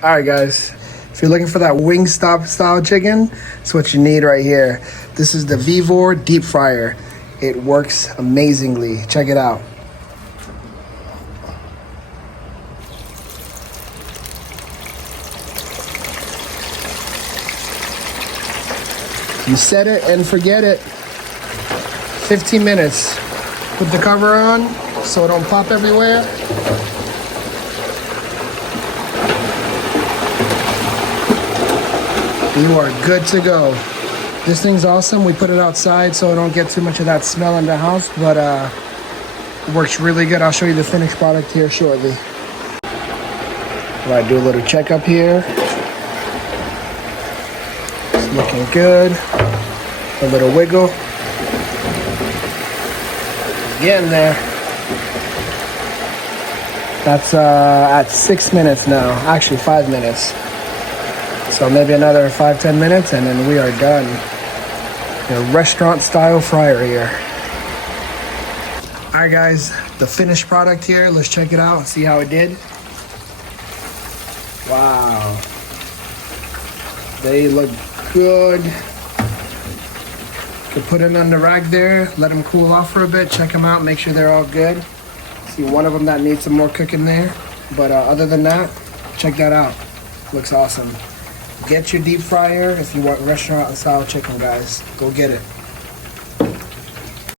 All right, guys. If you're looking for that Wingstop style chicken, it's what you need right here. This is the VEVOR deep fryer. It works amazingly. Check it out. You set it and forget it. 15 minutes. Put the cover on so it don't pop everywhere. You are good to go. This thing's awesome. We put it outside so I don't get too much of that smell in the house, but it works really good. I'll show you the finished product here shortly. All right, do a little checkup here. It's looking good. A little wiggle. Getting there. That's at 6 minutes now. Actually, 5 minutes. So maybe another 5-10 minutes and then we are done. A restaurant style fryer here. All right, guys, the finished product here. Let's check it out and see how it did. Wow. They look good. You can put them on the rack there, let them cool off for a bit, check them out, make sure they're all good. See one of them that needs some more cooking there. But other than that, check that out. Looks awesome. Get your deep fryer if you want restaurant style chicken, guys. Go get it.